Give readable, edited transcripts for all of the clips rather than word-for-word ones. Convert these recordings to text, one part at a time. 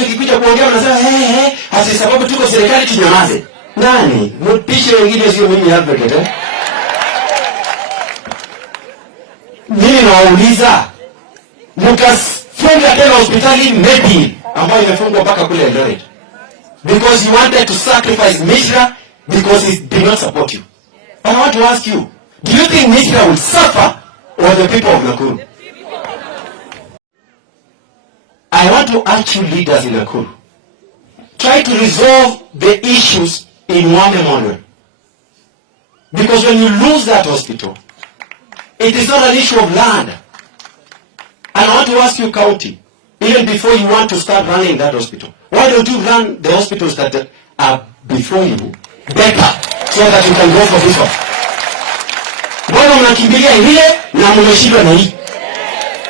Alafu ikikuja kuongea mnasema hasi sababu tuko serikali tunyamaze. Nani? Mpishe wengine sio mimi Alfred Mimi nawauliza mkafunga tena hospitali maybe ambayo imefungwa mpaka kule Eldoret. Because you wanted to sacrifice Mishra because it did not support you. But I want to ask you, do you think Mishra will suffer or the people of Nakuru? I want to urge you leaders in Nakuru. Try to resolve the issues in one memorial. Because when you lose that hospital, it is not an issue of land. And I want to ask you, county, even before you want to start running that hospital, why don't you run the hospitals that are before you better so that you can go for this one? Mbona mnakimbilia ile na mmeshindwa na hii?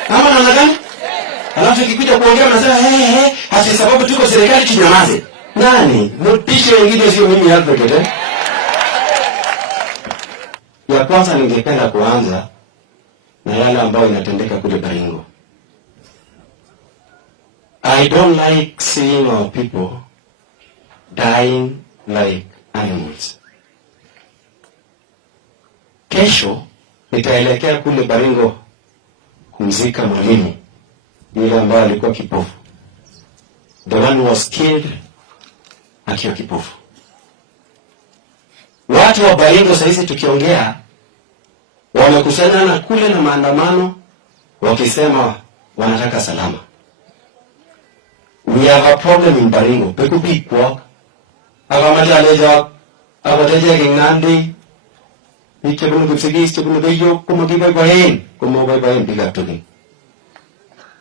Kama namna gani? Alafu ikikuja kuongea mnasema hasi sababu tuko serikali tunyamaze. Nani? Mpishe wengine sio mimi Alfred Ya kwanza ningependa kuanza na yale ambayo inatendeka kule Baringo. I don't like seeing our people dying like animals. Kesho nitaelekea kule Baringo kumzika mwalimu yule ambaye alikuwa kipofu. The one who was killed akiwa kipofu. Watu wa Baringo sasa tukiongea wamekusanyana kule na maandamano wakisema wanataka salama. We have a problem in Baringo. Peku bikwa. Akamata aleja akoteje kingandi. Ichebunu kusigis chebunu beyo kumogibai bahen. Kumogibai bahen biga toki.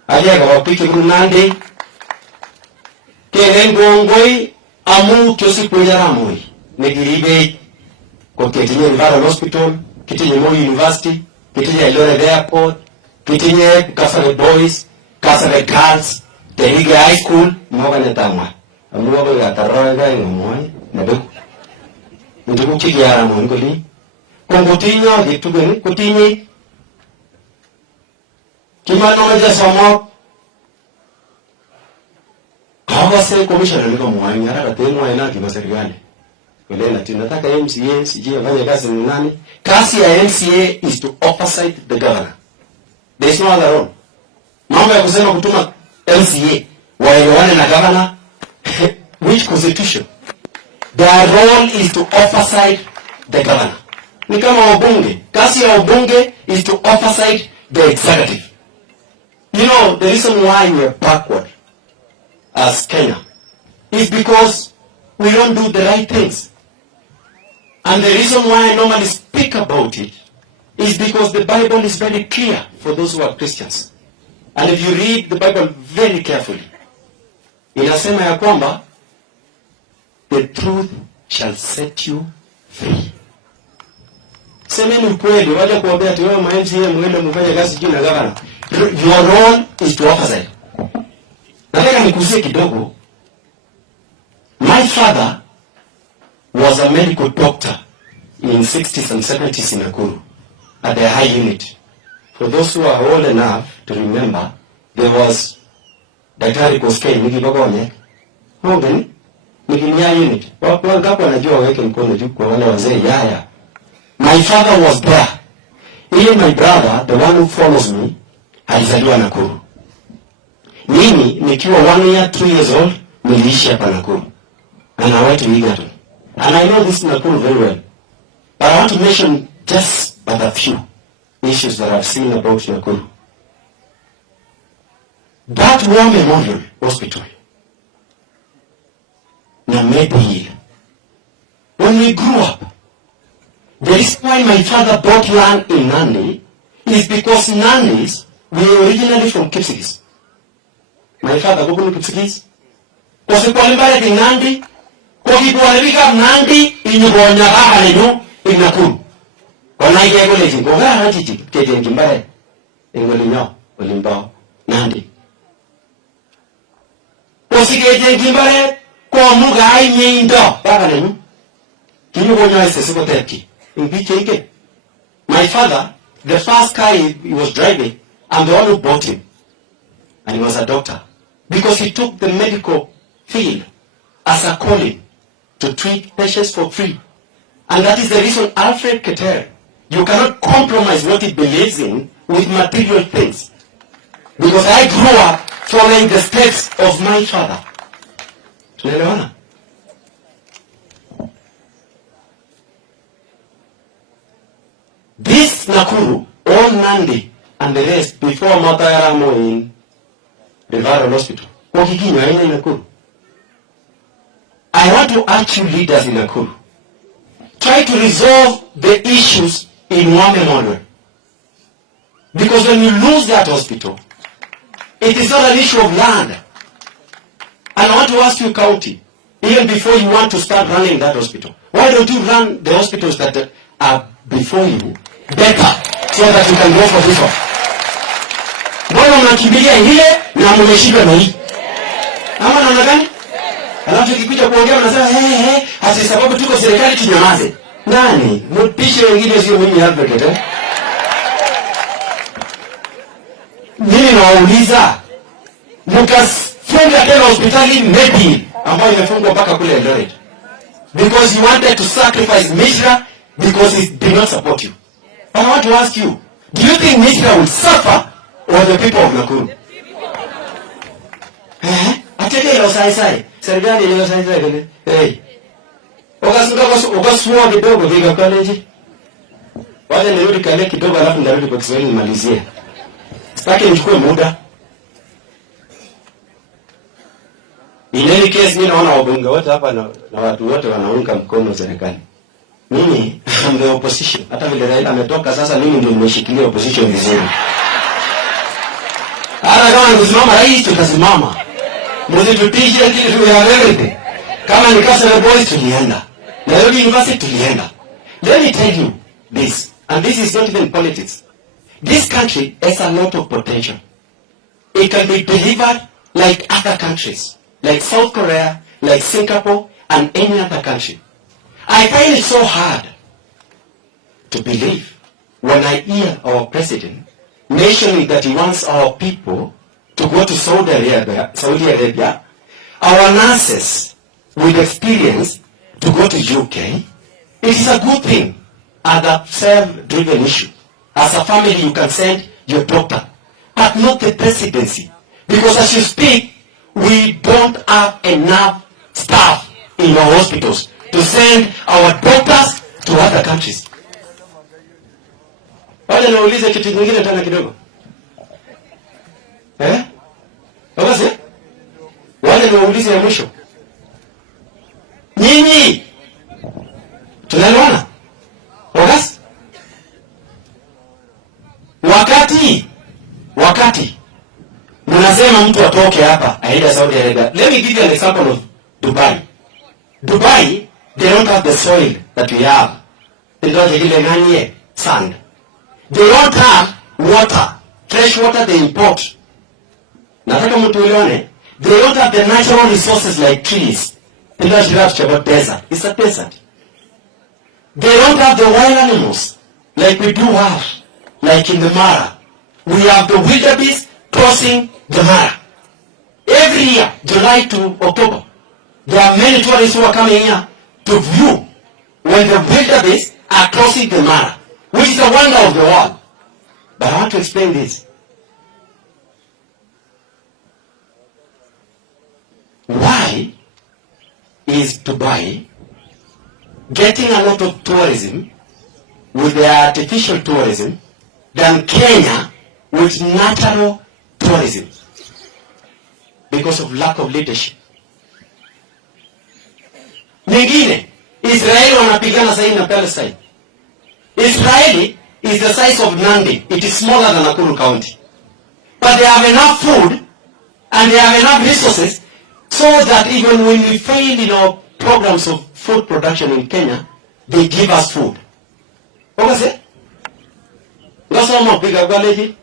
Aja ka piki kunandi. Kenen gongoi amu kyosi kujaramoi. Negiribe ko ketinye Referral Hospital, ketinye Moi University, ketinye Eldoret Airport, ketinye Kasarani Boys, Kasarani Girls, Tehige High School, mwaga netangwa. Amu wako ya taroga ngomoi na beku. Ndugu kigiara mo ngoli. Kongotinyo gitugeni kutinyi. Kimano meja somo. Kawa se commissioner niko mwani haraka temo ina kimaserikali. Wale nataka MCA sije afanye kazi ni nani? Kazi ya MCA is to oversight the governor. There is no other role. Mambo ya kusema kutuma MCA waelewane na governor which constitution? Their role is to oversight the governor. Ni kama wabunge. Kazi ya wabunge is to oversight the executive. You know, the reason why we are backward as Kenya is because we don't do the right things. And the reason why I normally speak about it is because the Bible is very clear for those who are Christians. And if you read the Bible very carefully, inasema ya kwamba the truth shall set you free. Semeni ukweli, waje kuambia ati wewe MCA mwende mfanye kazi juu na governor. Your role is to oversight. Nataka nikuzie kidogo. My father was a medical doctor in 60s and 70s in Nakuru at the high unit. For those who are old enough to remember, there was Daktari Koskei Nikibagonye. Hongen, Nikinya unit. Wangapo wanajua waweke mkono juu kwa wale wazee yaya. My father was there. Even my brother, the one who follows me, alizaliwa Nakuru. Mimi nikiwa 1 year, 2 years old, niliishi hapa Nakuru. And I went to Egerton. And I know this Nakuru very well. But I want to mention just but a few issues that I've seen about Nakuru. That War Memorial Hospital, Namedi Hill, when we grew up, the reason why my father bought land in Nandi is because Nandis were originally from Kipsigis. My father go to Kipsigis. Was a qualified in Nandi. Koki kualibika Nandi inyubonya baba lenu in Nakuru. Wana ile college ko ga hati kete ngimbare. Engolinyo olimba Nandi. Kosikete ngimbare ko muga ainye ndo baba lenu. Kinyubonya ese ko teki. In my father, the first car he was driving, I'm the one who bought him. And he was a doctor. because he took the medical field as a calling to treat patients for free. And that is the reason Alfred Keter, you cannot compromise what he believes in with material things. Because I grew up following the steps of my father. Tunaelewana? This Nakuru, all Nandi and the rest before Matayaramo in Revival Hospital. Nakuru. I want to urge you leaders in Nakuru. Try to resolve the issues in one model. Because when you lose that hospital, it is not an issue of land. And I want to ask you, county, even before you want to start running that hospital, why don't you run the hospitals that are before you better so that you can go for this one? Mbona mnakimbilia ile na mmeshika na hii? Ama namna gani? Alafu ikikuja kuongea mnasema hasi sababu tuko serikali tunyamaze. Nani? Mpishe wengine sio mimi advocate eh? Mimi nawauliza mkafunga tena hospitali maybe ambayo imefungwa mpaka kule Eldoret. Because you wanted to sacrifice Mishra because it did not support you. But I want to ask you, do you think Mishra will suffer or the people of Nakuru? Ateke ilo sai. Serikali ilo sai kene. Hey. Ukasuwa kidogo vika college. Wacha nirudi kale kidogo alafu ndarudi kwa Kiswahili nimalizie. Sitaki nichukue muda. In any case, mimi naona wabunge wote hapa na watu wote wanaunga mkono serikali. Mimi I'm the opposition. Hata vile Raila ametoka sasa mimi ndio nimeshikilia opposition vizuri. Hata kama nikisimama rais tutasimama. Msitutishe kile tuyaeleweke. Kama ni Kasarani boys tulienda. Nairobi University tulienda. Let me tell you this, and this is not even politics. This country has a lot of potential. It can be delivered like other countries, like South Korea, like Singapore, and any other country. I find it so hard to believe when I hear our president mentioning that he wants our people to go to Saudi Arabia, our nurses with experience to go to UK. It is a good thing as a self-driven issue. As a family, you can send your doctor, but not the presidency. Because as you speak, we don't have enough staff in our hospitals to send our doctors to other countries. Wale naulize kitu kingine tena kidogo. Wakazi? Wale naulize ya mwisho. Nyinyi tunaelewana? Wakazi? Wakati mnasema mtu atoke hapa aende Saudi Arabia. Let me give you an example of Dubai. Dubai, they don't have the soil that we have. They don't have sand. They don't have water, fresh water they import. Nataka mtu ulione, they don't have the natural resources like trees. They don't have about desert. It's a desert. They don't have the wild animals like we do have, like in the Mara. We have the wildebeest crossing the Mara. Every year, July to October, there are many tourists who are coming here to view when the wildebeest are crossing the Mara, which is a wonder of the world. But I want to explain this. Why is Dubai getting a lot of tourism with the artificial tourism than Kenya with natural tourism? Because of lack of leadership. Nyingine, Israeli wanapigana sahi na Palestine. Israeli is the size of Nandi. It is smaller than Nakuru County. But they have enough food and they have enough resources so that even when we fail in our programs of food production in Kenya, they give us food. What was it? Ngasoma piga gwaleji.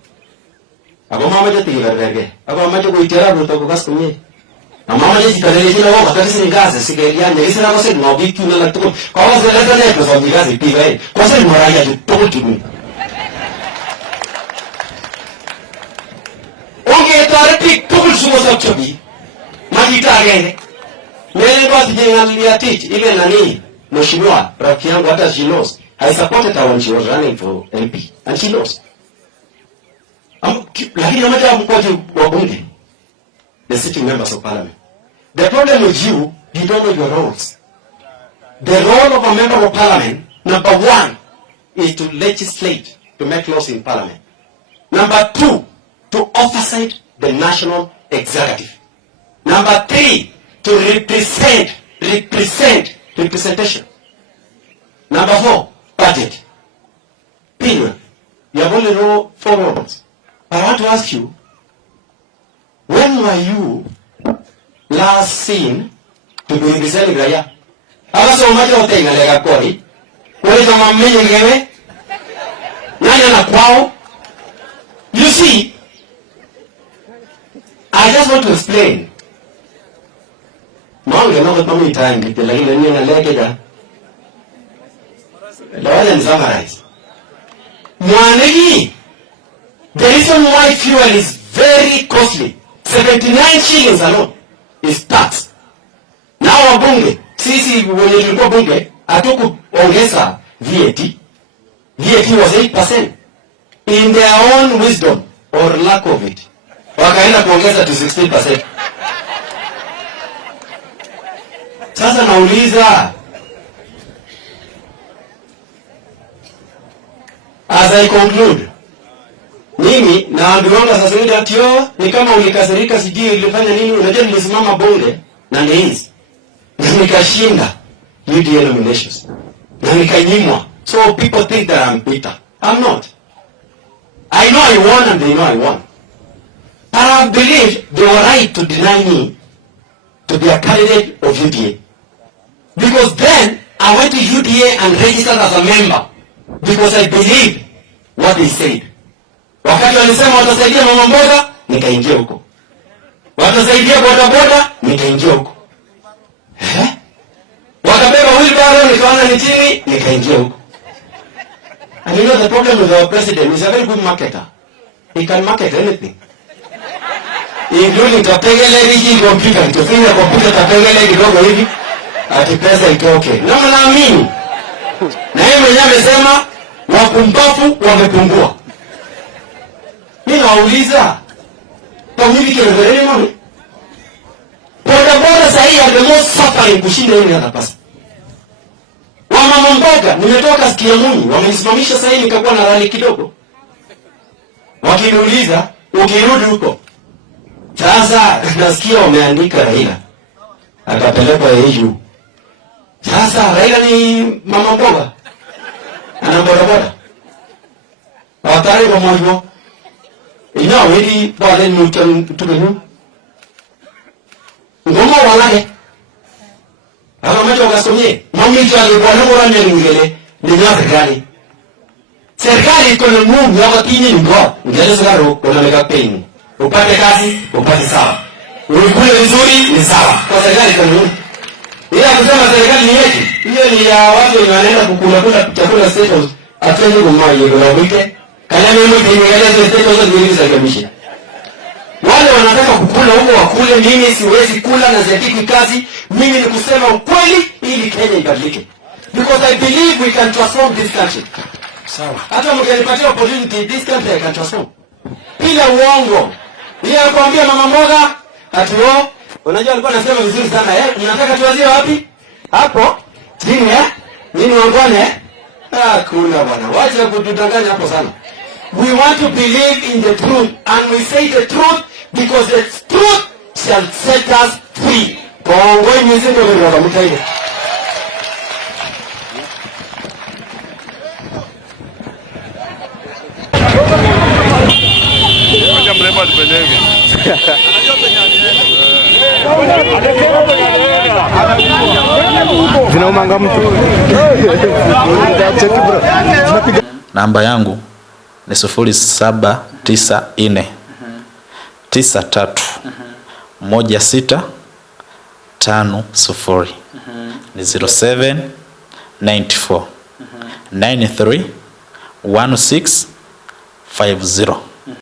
Ako mama je tiga berge. Ako mama je kuitera ruto kukas kunye. Na mama je tikarele jina wao katasi ni gaze sigeria ne isina ko se no bitu na la tuko. Kwa sababu leta ne ko so gaze piga eh. Kwa sababu moraya je tuko kibu. Onge tarati tuko sumo sa chobi. Akita agenge. Mele kwa tijengalia teach ile nani mheshimiwa rafiki yangu hata she knows. I supported her when she was running for MP and she knows. Lakini wameta mkoje wa bunge. The sitting members of parliament. The problem with you don't know your roles. The role of a member of parliament, number one, is to legislate, to make laws in parliament. Number two, to oversight the national executive. Number three, to representation. Number four, budget. Period. You have only 4 roles. I want to ask you, when were you last seen to be representing Raya? Aba so much of thing like kori. Wale kama mmenye ngewe? Nani na kwao? You see, I just want to explain. Mange na kwa mimi time kiti lakini nini naleke da. Lawale ni summarize. Mwanegi, the reason why fuel is very costly, 79 shillings alone, is tax. Now wabunge, sisi wenye tulikuwa bunge, hatukuongeza VAT. VAT was 8%. In their own wisdom or lack of it, wakaenda kuongeza to 16%. Sasa nauliza, as I conclude, mimi naambiwanga sasa hivi atio ni kama ulikasirika sijui ulifanya nini. Unajua nilisimama bunge na niinzi na nikashinda UDA nominations na nikanyimwa. So people think that I'm bitter. I'm not. I know I won and they know I won. But I believe they were right to deny me to be a candidate of UDA. Because then I went to UDA and registered as a member because I believed what they said. Wakati walisema watasaidia mama mboga, nikaingia huko. Watasaidia boda boda, nikaingia huko. Wakabeba wheelbarrow, nikaona ni chini, nikaingia huko. And you know the problem with our president is a very good marketer. He can market anything. Including tapengele hii computer, tufinya computer tapengele kidogo hivi, ati pesa itoke. Na naamini. Na yeye mwenyewe amesema wapumbavu wamepungua. Mimi nauliza, kwa nini kielewele mami? Boda boda sahihi are the most suffering kushinda yule anapasa. Wamama mboga, nimetoka sikia Mungu, wamenisimamisha sahihi nikakuwa na rali kidogo. Wakiniuliza, ukirudi huko. Sasa nasikia wameandika Raila. Akapelekwa EU. Sasa Raila ni mama mboga. Ana boda boda. Watari kwa mwanzo. Ina wedi bale nutan tukenu. Ngoma walahe. Ama macho kasomye. Mami jali kwa ngora ngele ni serikali. Serikali iko na nguvu ya kutinyi ngo. Ngele sagaro kuna meka peni. Upate kazi, upate sawa. Ulikule vizuri ni sawa. Kwa serikali iko na nguvu. Ila kusema serikali ni yetu. Hiyo ni ya watu wenye wanaenda kukula chakula state atende kumaye kwa wike. Kanya mimi tengeneza state hizo ndio za kamisha. Wale wanataka kukula huko wakule, mimi siwezi kula na ziatiki kazi. Mimi ni kusema ukweli ili Kenya ibadilike. Because I believe we can transform this country. Sawa. Hata mkinipatia opportunity this country I can transform. Bila uongo. Yeye akwambia mama mboga ati wao unajua alikuwa anasema vizuri sana unataka tuanzie wapi? Hapo chini nini wangone? Kuna bwana. Wacha kutudanganya hapo sana. We want to believe in the truth and we say the truth because the truth shall set us free. Bongo mzigo ndio mtaile. Vinaumanga mtu. Namba yangu ni 0794 93 16 50 ni 0794 93 16 50.